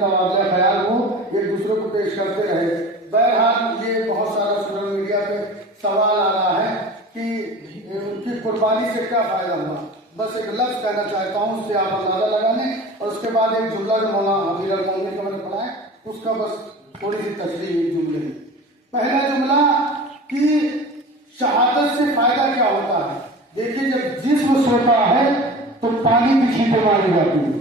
तबादला ख्याल हो, एक दूसरे को पेश करते रहे। बहरहाल ये बहुत सारा सोशल मीडिया पे सवाल आ रहा है कि उनकी कुर्बानी से क्या फायदा हुआ। बस एक लफ्ज कहना चाहता हूँ, उससे आप अंदाजा लगाने, और उसके बाद एक जुमला जो मौलाना अमीर अल-मोमिनीन का मैंने पढ़ा है उसका बस थोड़ी सी तशरीह जुमले में। पहला जुमला कि शहादत से फायदा क्या होता है। देखिए, जब जिस्म सोता है तो पानी की छींटे मारी जाती है,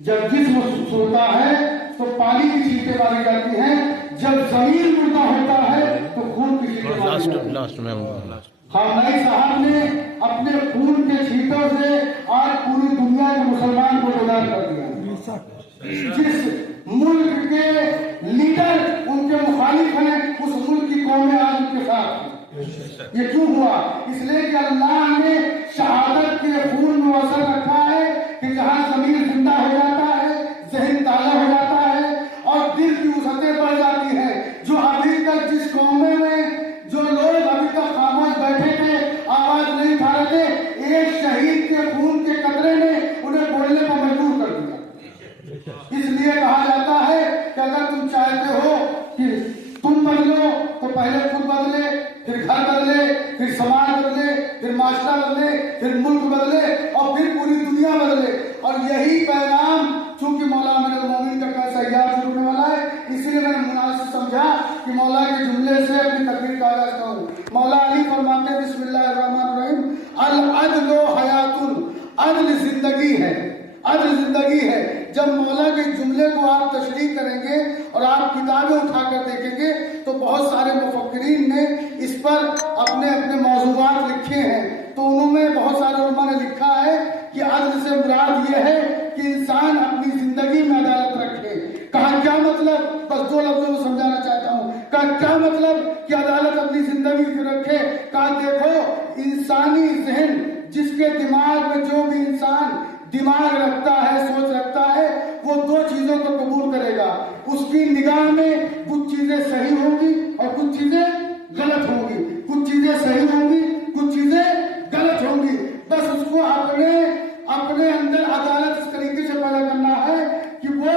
जब जिस्म सोता है तो पानी की छींटे मारी जाती हैं, जब जमीन मुर्दा होता है तो खून की छींटे मारी जाती हैं। खामनई साहब ने अपने खून के छींटों से आज पूरी दुनिया के मुसलमान को बेदार कर दिया। जिस मुल्क के लीडर उनके मुखालिफ हैं, उस मुल्क की कौमें आज उनके साथ हैं। ये क्यों हुआ? इसलिए कि अल्लाह ने शहादत के खून में असर रखा है कि जहां जमीन जिंदा हो जाता है, जहन ताजा हो जाता है और दिल की वसअतें बढ़ जाती हैं। जो अभी तक जिस कौमे में जो लोग अभी तक खामोश बैठे थे, आवाज नहीं उठा रहे थे, एक शहीद के खून के कतरे ने उन्हें बोलने पर मजबूर कर दिया। इसलिए कहा जाता है कि अगर तुम चाहते हो कि तुम बदलो तो पहले खुद बदले, फिर घर बदले, फिर समाज बदले, फिर माशरा बदले, फिर मुल्क बदले और फिर पूरी दुनिया बदले। और यही पैगाम चूंकि मौला अमीर अल-मोमिनीन का सैयाद शुरू होने वाला है, इसलिए मैंने मुनासिब समझा कि मौला के जुमले से अपनी तकरीर का आगाज करूं। मौला अली फरमाते हैं बिस्मिल्लाहिर्रहमानिर्रहीम, अल अदल हयातुन, अदल जिंदगी है, अदल जिंदगी है। जब मौला के जुमले को आप तशरीह करेंगे और आप किताबें उठाकर देखेंगे तो बहुत सारे मुफक्किरीन ने इस पर अपने अपने मौज़ूआत लिखे हैं। तो उन्होंने बहुत सारे उलमा ने लिखा है कि अदल से मुराद ये है कि इंसान अपनी जिंदगी में अदालत रखे। कहा क्या मतलब? बस दो लफ्जों में समझाना चाहता हूँ। कहा क्या मतलब कि अदालत अपनी जिंदगी में रखे? कहा देखो, इंसानी जहन, जिसके दिमाग में जो भी इंसान दिमाग रखता है, सोच रखता है, वो दो चीजों को कबूल करेगा। उसकी निगाह में कुछ चीजें सही होंगी और कुछ चीजें गलत होंगी, कुछ चीजें सही होंगी, कुछ चीजें गलत होंगी। बस उसको अपने अंदर अदालत इस तरीके से पैदा करना है कि वो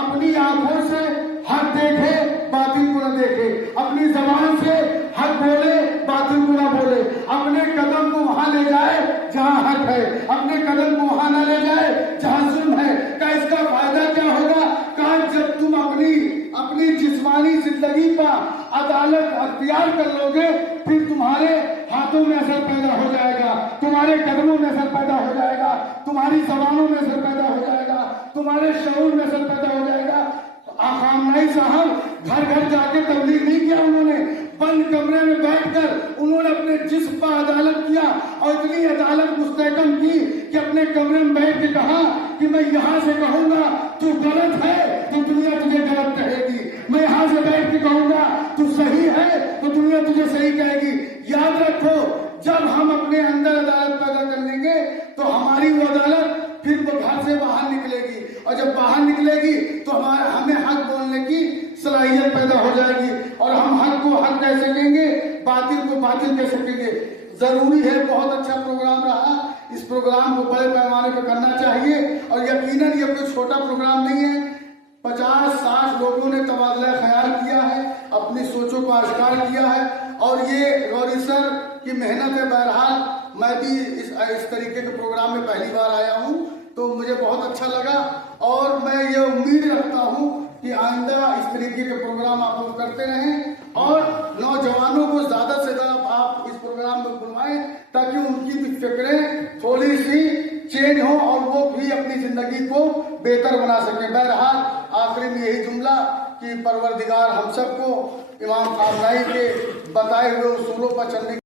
अपनी आंखों से हक देखे, बातिल को न देखे, अपनी जबान से हक बोले, बातिल को न बोले, अपने कदम को वहां ले जाए जहां हक है, अपने कदम को वहां न ले जाए जहां जुल्म है। का इसका फायदा क्या होगा? कहा जब तुम अपनी जिस्मानी जिंदगी पर अदालत अख्तियार कर लोगे, फिर तुम्हारे हाथों में असर पैदा हो जाएगा, तुम्हारे कदमों में असर पैदा हो जाएगा, तुम्हारी जबानों में असर पैदा हो जाएगा, तुम्हारे शऊर में असर पैदा हो जाएगा। खामनई साहब घर घर जाके तबलीग नहीं किया उन्होंने, बंद कमरे में बैठकर उन्होंने अपने जिस्म पर अदालत किया और इतनी अदालत मुस्तहकम की कि अपने कमरे में बैठ के कहा कि मैं यहां से कहूंगा तू गलत है तो दुनिया तुझे गलत कहेगी, मैं यहां से बैठ के कहूंगा तू सही है तो दुनिया तुझे सही कहेगी। याद रखो, जब हम अपने अंदर अदालत पैदा कर लेंगे तो हमारी वो अदालत फिर वो घर से बाहर निकलेगी, और जब बाहर निकलेगी तो हमें हक बोलने की सलाहियत पैदा हो जाएगी और हम हक को हक कह सकेंगे, बातिल को बातिल कह सकेंगे। जरूरी है, बहुत अच्छा प्रोग्राम रहा, इस प्रोग्राम को बड़े पैमाने पर करना चाहिए और यकीनन ये कोई छोटा प्रोग्राम नहीं है। 50-60 लोगों ने तबादला ख्याल किया है, अपनी सोचों को आश्कार किया है और ये गौरी सर की मेहनत है। बहरहाल मैं भी इस तरीके के प्रोग्राम में पहली बार आया हूँ तो मुझे बहुत अच्छा लगा और मैं ये उम्मीद रखता हूँ कि आइंदा इस तरीके के प्रोग्राम आप लोग करते रहें और नौजवानों को ज्यादा से ज्यादा आप इस प्रोग्राम में बुलवाएं ताकि उनकी भी फिक्रें थोड़ी सी चेंज हो और वो भी अपनी जिंदगी को बेहतर बना सकें। बहरहाल आखिरी में यही जुमला कि परवरदिगार हम सबको इमाम खामनई के बताए हुए उसूलों पर चलने